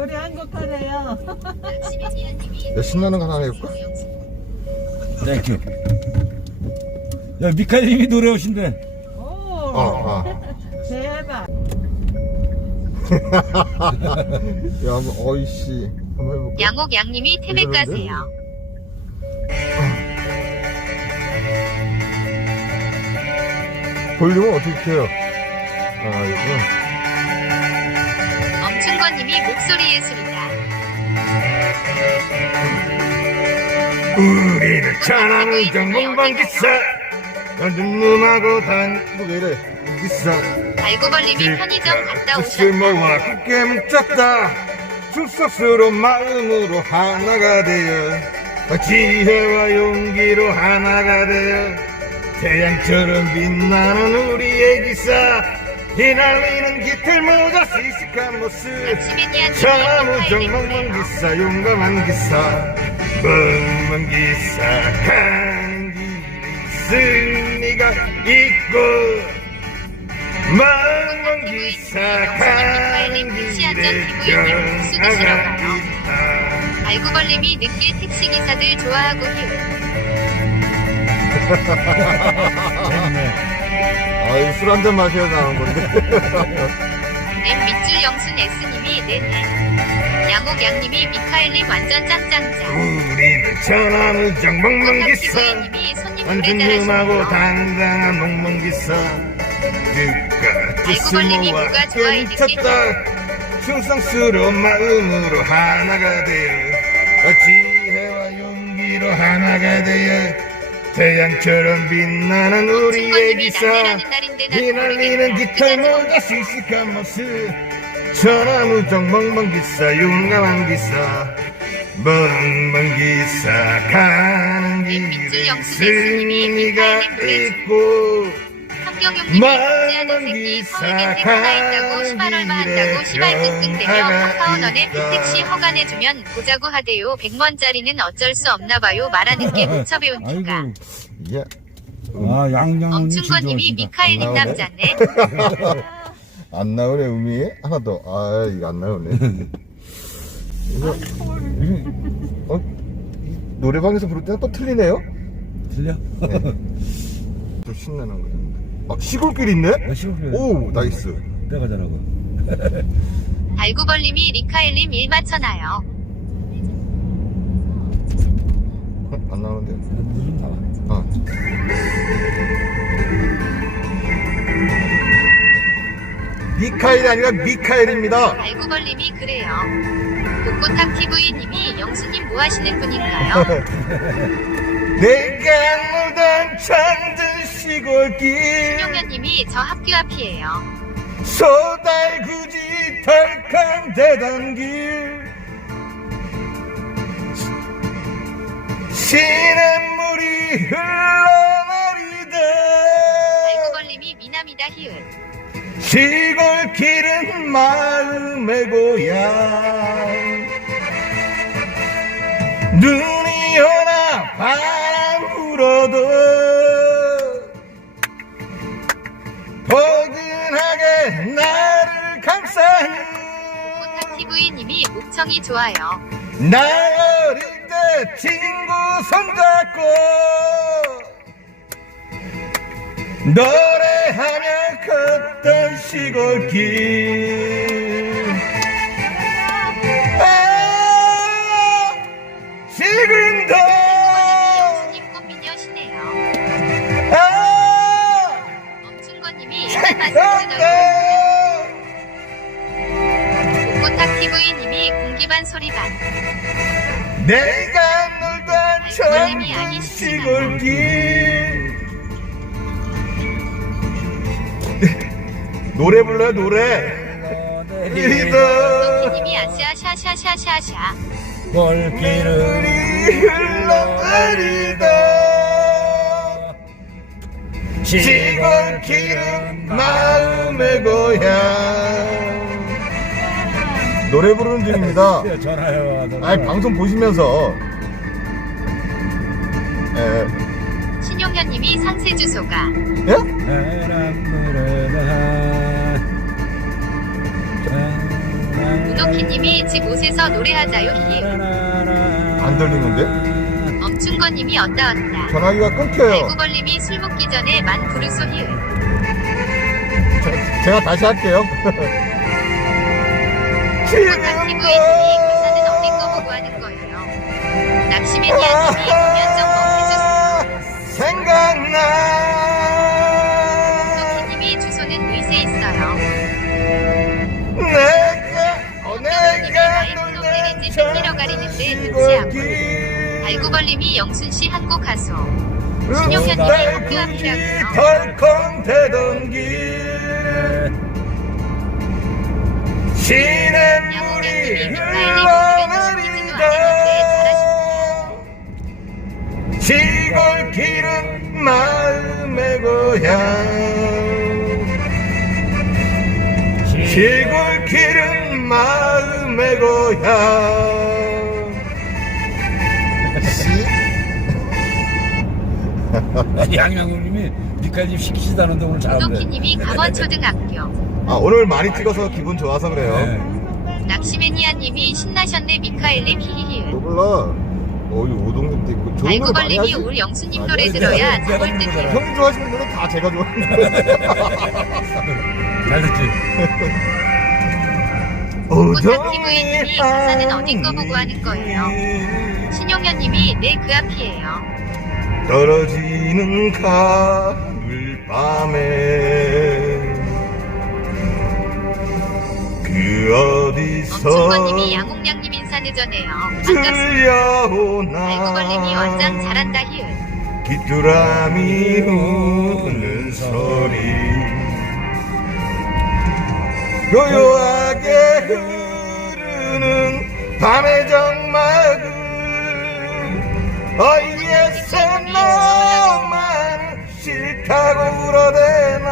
노래 한 곡 하래요. 야, 신나는 거 하나 해볼까? 땡큐. 야, 미카엘님이 노래 오신대. 오, 어, 어. 대박. 야, 한번, 어이씨. 한번 해볼까? 양옥 양님이 태백? 가세요. 볼륨은 어떻게 켜요? 아, 이거. 엄충권님이 목소리 예술이다. 우리는 천하의 정봉방 기사. 눈하고 단, 뭐왜 이래? 기사. 알고벌님이 편의점 갔다 오셨다. 굳게 뭉쳤다 축석스러운 마음으로 하나가 되어 지혜와 용기로 하나가 되어 태양처럼 빛나는 우리의 기사 휘날리는 깃털 모자 시식한 모습. 참무정 멍멍 기사 용감한 기사. 멍멍 기사 가는 길에 승리가 있고. 멍멍 기사 가는 길에 변화가 있다. 알고벌님이 늦게 택시 기사들 좋아하고 히읗. 술 한잔 마셔야 나온 건데 M 밑줄 영순 S님이 네네. 양옥 양님이 미카엘님 완전 짱짱짱. 우리는 천하무정 멍멍 기사 탁기부인님이 손님 노래 완전 눈하고 잘하시네요. 당당한 멍멍 기사 끝까지 알고벌님이 스모와 누가 좋아해 미쳤다 충성스러운 마음으로 하나가 되어 지혜와 용기로 하나가 되어 태양처럼 빛나는 우리의 기사. 휘날리는. 깃털 모자 씩씩한 모습. 천하무정 멍멍 기사 용감한 기사. 멍멍 기사 가는 길에 승리가 있고 성경용님이 멍멍 복지하는 새끼 기사 서울겐지 하나 있다고 시발 얼마 한다고 시발 끙끙대며 변화가 카카오넌에 있다. 빅택시 허가내주면 보자고 하대요. 100만짜리는 어쩔 수 없나봐요. 말하는 게 묻혀 배운 아이고. 야. 아, 양양훈이 엄충권님이 미카엘님. 남자네. 안 나오네 음이. 하나 더아 이거 안 나오네. 이거 이거, 어? 이 노래방에서 부를 때는 또 틀리네요? 들려? 좀 신나는 거였는데 아 시골길 있네 야, 시골길. 오 나이스 내가 잘하고. 알고벌님이 리카엘님 일 맞춰놔요 어, 안 나오는데 무슨 나와. 아 미카엘이 아니라 미카엘입니다 알고벌님이 그래요 독고탁 TV님이 영수님 뭐 하시는 분인가요? 내가 놀던 창든 시골길. 신용현님이 저 학교 앞이에요. 소달구지 덜컹대던 길. 시냇물이 흘러내리다 알고벌님이 미남이다 히읗. 시골길은 마음의 고향. 눈이 오나 바람 불어도 목청이 좋아요. 나 어릴 때 친구 손잡고 노래하며 걷던 시골길 TV님이 공기반 소리 반. 내가 놀던 젊은 아니시지만. 시골길. 노래 불러요 노래. 리더 덕희님이 아샤 샤샤샤샤샤. 멀길은 우리 흘러내리다 시골길은 마음의 고향 노래 부르는 중입니다 야, 전화해요. 아니 방송 보시면서 에, 신용현님이 상세 주소가 예? 문옥 도키님이 집 옷에서 노래하자요 히히. 안 들리는데? 멈춘거님이 얻다 얻다. 전화기가 끊겨요. 알구벌님이 술 먹기 전에 만 부르소. 제- 제가 다시 할게요. 꽃한 TV님이 가사는 어디 거 보고 하는 거예요. 낚시매니아님이 공연장 먹해주세요. 생각나. 도키님이 주소는 의세 있어요. 내가 어 님이 나의 내가 푸동내린지 챙기러 가리는데 눈치 안 보여. 알구벌님이 영순씨 한국 가수. 신용현님이 학교 앞이라고요. 미카엘이 오늘은 시키지도 않았는데 시골 길은 마음의 고향. 시골 길은 마음의 고향. 시 양양님이 니까지 시키시다는데 오늘 잘하네. 도키님이 강원초등학교. 아 오늘 많이 찍어서 기분 좋아서 그래요 네. 낚시매니아님이 신나셨네 미카엘님 히히히. 또 불러 어이 오동님도 있고 좋은 노래 많이 알구벌님이 하시 올 영수님 노래. 들어야 내가 좋을 듣는. 형이 좋아하시는 노래 다 제가 좋아하는데 잘 듣지? 꽃한 TV님이 가사는 어디 거 보고 하는 거예요. 신용현님이 내 그 앞이에요. 떨어지는 가 을 밤에 그 어디서 엄충건님이 양옥양님 인사 늦어네요. 반갑습니다. 알구벌님이 원장 잘한다 히읗. 귀뚜라미 우는 소리 고요하게 흐르는 밤의 정막을 어이에서 너만 싫다고 울어대나.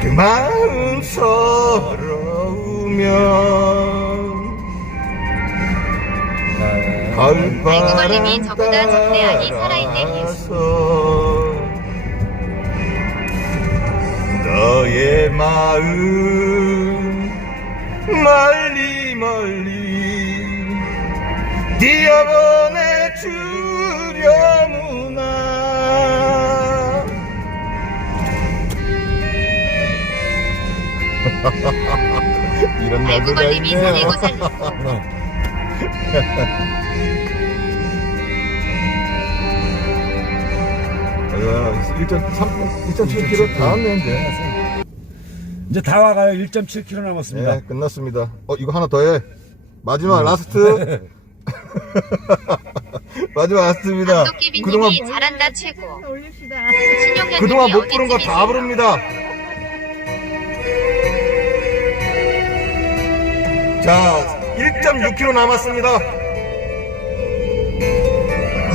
그 마음 서러우면 알고벌님이 저보다 적내 아니 살아있네 따라서 너의 마음 멀리 멀리 뛰어보내주려 이런 날도 알구벌님이 있네요. 살리고 살리고. 그럼. 아, 1.3, 1.7km 다 왔네, 이제. 이제 다 와가요. 1.7km 남았습니다. 네, 끝났습니다. 어, 이거 하나 더 해. 마지막 라스트. 마지막 라스트입니다. 감독기비님이 그동안, 잘한다 최고. 올립시다. 신용현님이 그동안 못 부른 거 다? 부릅니다. 자, 1.6km 남았습니다.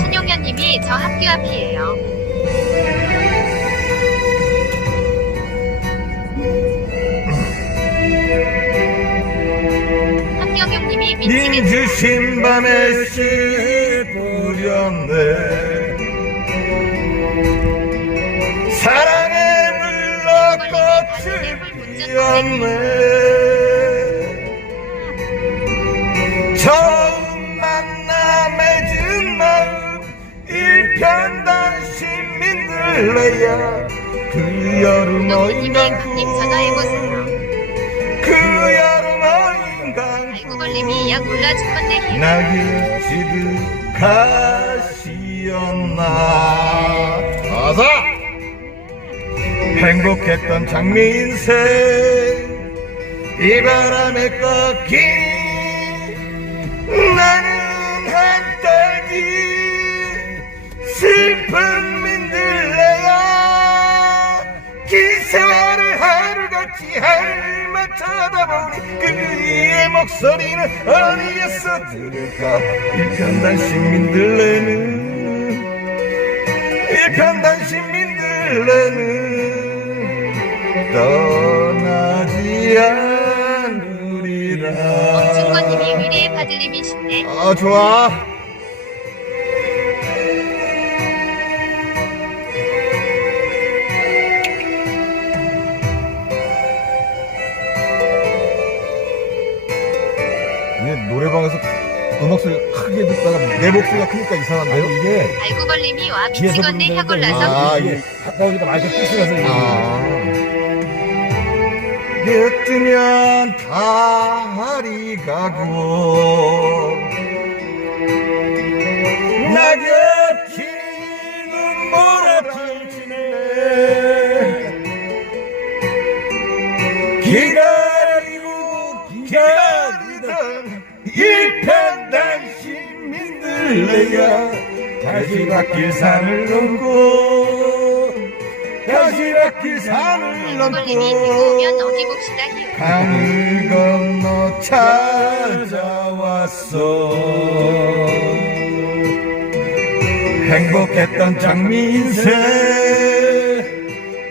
신용현님이 저 학교 앞이에요. 함경용님이 미치겠어. 민주 신 밤에 씨 뿌렸네 사랑의 물러 꽃을 피웠네 처음 만나 맺은 마음 일편단심 민들레야 그 여름 어인간 강님 전화해보세요. 그 여름 어인간 히 나게 지득하시었나. 어서 행복했던 장미 인생 이 바람에 꺾인 슬픈 민들레야 기세를 하루같이 할매 쳐다보니 그의 목소리는 어디에서 들을까? 일편단심 민들레는 일편단심 민들레는 떠나지 않으리라. 엄충건님이 위례의 파들님이신데. 아 좋아 내 목소리가 크니까 이상한데요? 아니 이게 알구벌님이 와 뒤에서 미치겠네 혀 부르는데 골라서 아, 이게 가까우니까 마이크 삐스라서 이게 아. 내 뜨면 달이 가고 낙엽 내가 다시 바뀔 산을 넘고 다시 바뀔 산을 넘고 강을 건너 찾아왔어 행복했던 장미 인생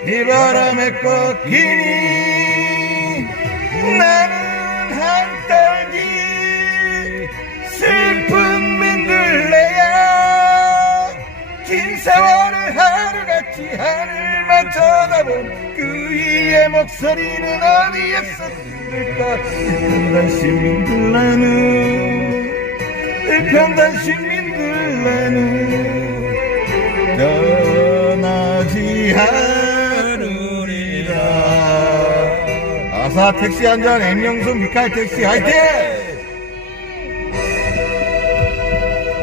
비바람에 꺾이니 나는 한 딸기 슬픈 세월을 하루같이 하늘만 쳐다본 그이의 목소리는 어디에서 들릴까 일편단 시민들 나는 일편단 시민들 나는 떠나지 않으리라. 아사 택시 한잔 엠명수 미칼 택시 화이팅!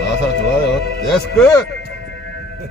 아사 좋아요. 예스 끝